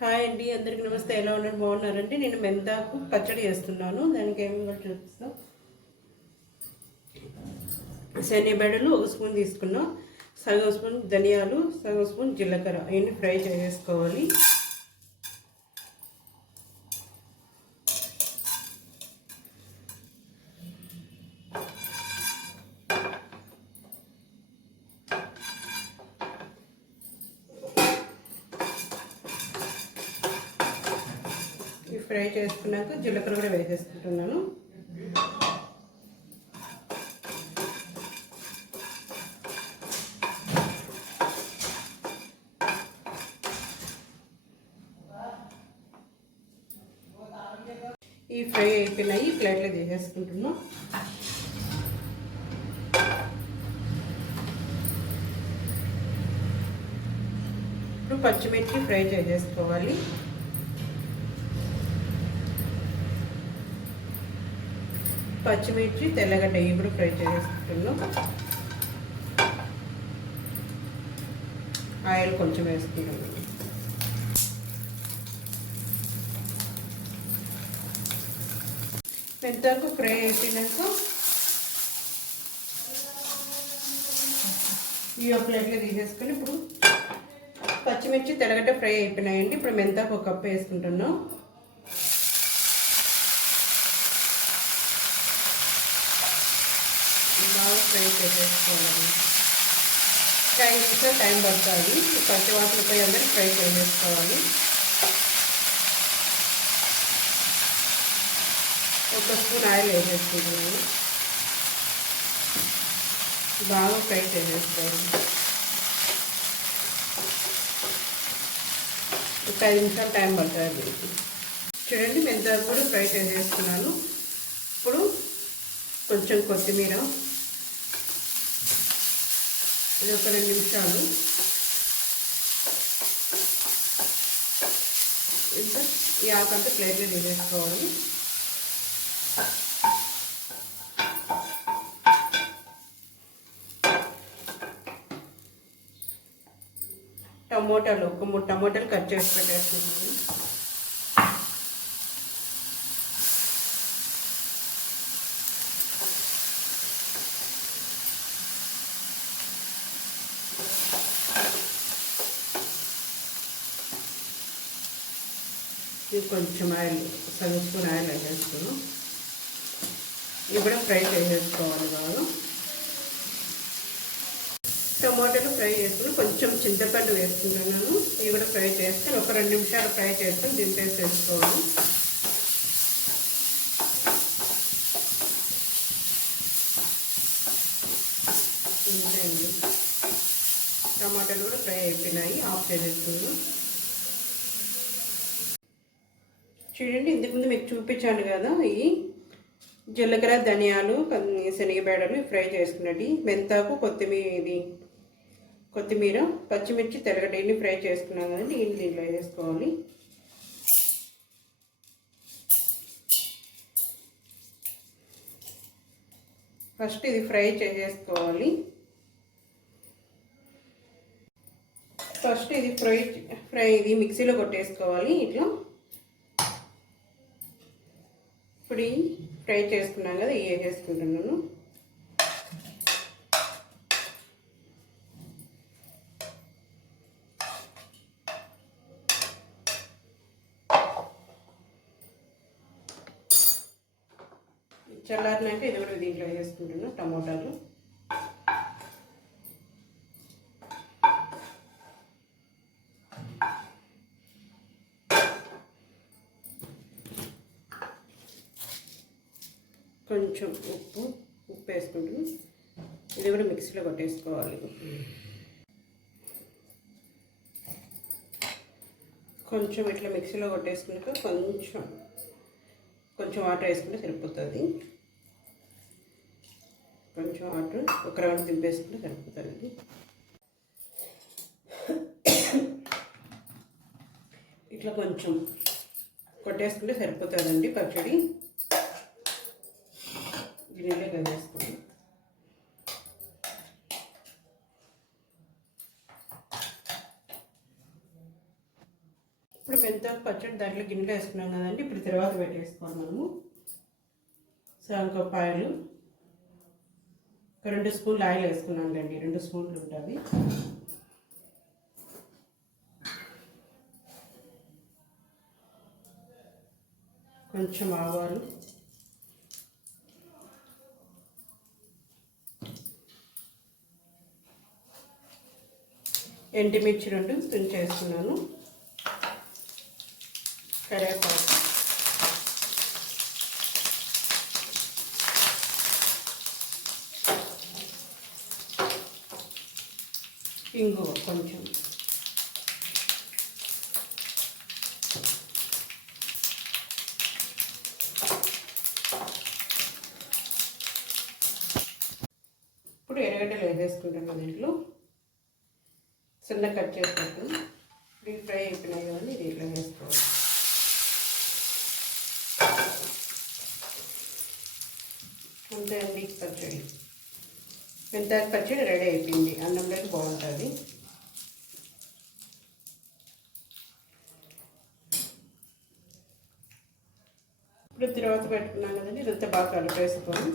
Hi అండి, అందరికీ నమస్తే. ఎలా ఉన్నారు? బాగున్నారండి. నేను మెంతాకు పచ్చడి చేస్తున్నాను. దానికి ఏమి చూపిస్తాం. శనగబెడలు ఒక స్పూన్ తీసుకున్నాం, సగం స్పూన్ ధనియాలు, సగం స్పూన్ జీలకర్ర అవన్నీ ఫ్రై చేసుకోవాలి. ఫ్రై చేసుకున్నాక జీలకర్ర కూడా వేసేసుకుంటున్నాను. ఈ ఫ్రై అయిపోయినాయి, ప్లేట్లో తీసేసుకుంటున్నాం. ఇప్పుడు పచ్చిమిర్చి ఫ్రై చేసేసుకోవాలి. పచ్చిమిర్చి, తెల్లగడ్డ ఇప్పుడు ఫ్రై చేసుకుంటున్నాం. ఆయిల్ కొంచెం వేసుకుంటున్నాం. మెంతాకు ఫ్రై అయిపోయినాక ఈ ప్లేట్లో తీసేసుకొని ఇప్పుడు పచ్చిమిర్చి, తెల్లగడ్డ ఫ్రై అయిపోయినాయండి. ఇప్పుడు మెంతాకు ఒక కప్పు వేసుకుంటున్నాం. బాగా ఫ్రై చేసేసుకోవాలి. 5 నిమిషాలు టైం పడుతుంది. పచ్చివాసన పోయి అందరూ ఫ్రై చేసేసుకోవాలి. ఒక స్పూన్ ఆయిల్ వేసేసుకుంటున్నాను. బాగా ఫ్రై చేసేసుకోవాలి. ఒక 5 నిమిషాలు టైం పడుతుంది. చూడండి, మెంతాకు కూడా ఫ్రై చేసేసుకున్నాను. ఇప్పుడు కొంచెం కొత్తిమీర, ఇది ఒక 2 నిమిషాలు. ఇంకా ఈ ఆకంతా ప్లేట్లో తీసేసుకోవాలి. టమోటాలు, ఒక 3 టమోటాలు కట్ చేసి పెట్టేస్తున్నాను. కొంచెం ఆయిల్, సగం స్పూన్ ఆయిల్ వేసేసుకున్నాం. ఇవి కూడా ఫ్రై చేసేసుకోవాలి బాగా. టమాటాలు ఫ్రై చేసుకుని కొంచెం చింతపండు వేసుకున్నాను. ఇవి కూడా ఫ్రై చేసుకొని ఒక 2 నిమిషాలు ఫ్రై చేసుకొని దింపేసేసుకోవాలి. ఇంతేండి, టమాటాలు కూడా ఫ్రై అయిపోయినాయి. ఆఫ్ చేసేసుకున్నాను. చూడండి, ఇంతకుముందు మీకు చూపించాను కదా, ఈ జీలకర్ర, ధనియాలు, శనగబేడలు ఫ్రై చేసుకున్నట్టు, మెంతాకు, కొత్తిమీర, పచ్చిమిర్చి, తెల్లగడ్డ ఇన్ని ఫ్రై చేసుకున్నాం కదండి. ఇన్ని దీంట్లో వేసుకోవాలి. ఫస్ట్ ఇది ఫ్రై చేసేసుకోవాలి. ఫస్ట్ ఇది ఇది మిక్సీలో కొట్టేసుకోవాలి ఇట్లా. ఇప్పుడు ఫ్రై చేసుకున్నాం కదా, ఇవి వేసేసుకుంటున్నాను. చల్లారినాక ఇది కూడా దీంట్లో వేసుకుంటున్నాను. టమోటాలు, కొంచెం ఉప్పు వేసుకుంటాను. ఇది కూడా మిక్సీలో కొట్టేసుకోవాలి. కొంచెం ఇట్లా మిక్సీలో కొట్టేసుకున్నాక కొంచెం వాటర్ వేసుకుంటే సరిపోతుంది. కొంచెం వాటర్ ఒక రౌండ్ దింపేసుకుంటే సరిపోతుంది. ఇట్లా కొంచెం కొట్టేసుకుంటే సరిపోతుందండి పచ్చడి. గిన్నెలో వేసుకోండి. ఇప్పుడు మెంతాకు పచ్చడి దాంట్లో గిన్నెలో వేసుకున్నాం కదండి. ఇప్పుడు తర్వాత పెట్టేసుకోవాలి మనము. శనగపాయలు ఒక 2 స్పూన్లు ఆయిల్ వేసుకున్నాను అండి. 2 స్పూన్లు ఉంటుంది. కొంచెం ఆవాలు, ఎండుమిర్చి 2 తుంచేస్తున్నాను, కరివేపాకు, ఇంగువ కొంచెం, ఇప్పుడు ఎర్రగడ్డలు వేసేసుకుంటాను. దీంట్లో చిన్న కట్ చేసినట్టు డీప్ ఫ్రై అయిపోయినాయి కదండి. దీంట్లో వేసుకోవాలి. అంతే అండి, పచ్చడి మెంతాకు పచ్చడి రెడీ అయిపోయింది. అన్నంలోకి బాగుంటుంది. ఇప్పుడు తర్వాత పెట్టుకున్నాం కదండి. ఇదంతా బాగా కలిపేసుకొని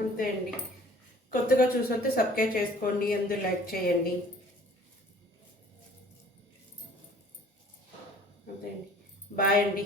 అంతే అండి. కొత్తగా చూసొస్తే సబ్స్క్రైబ్ చేసుకోండి, అందరూ లైక్ చేయండి. అంతే అండి. బాయ్ అండి.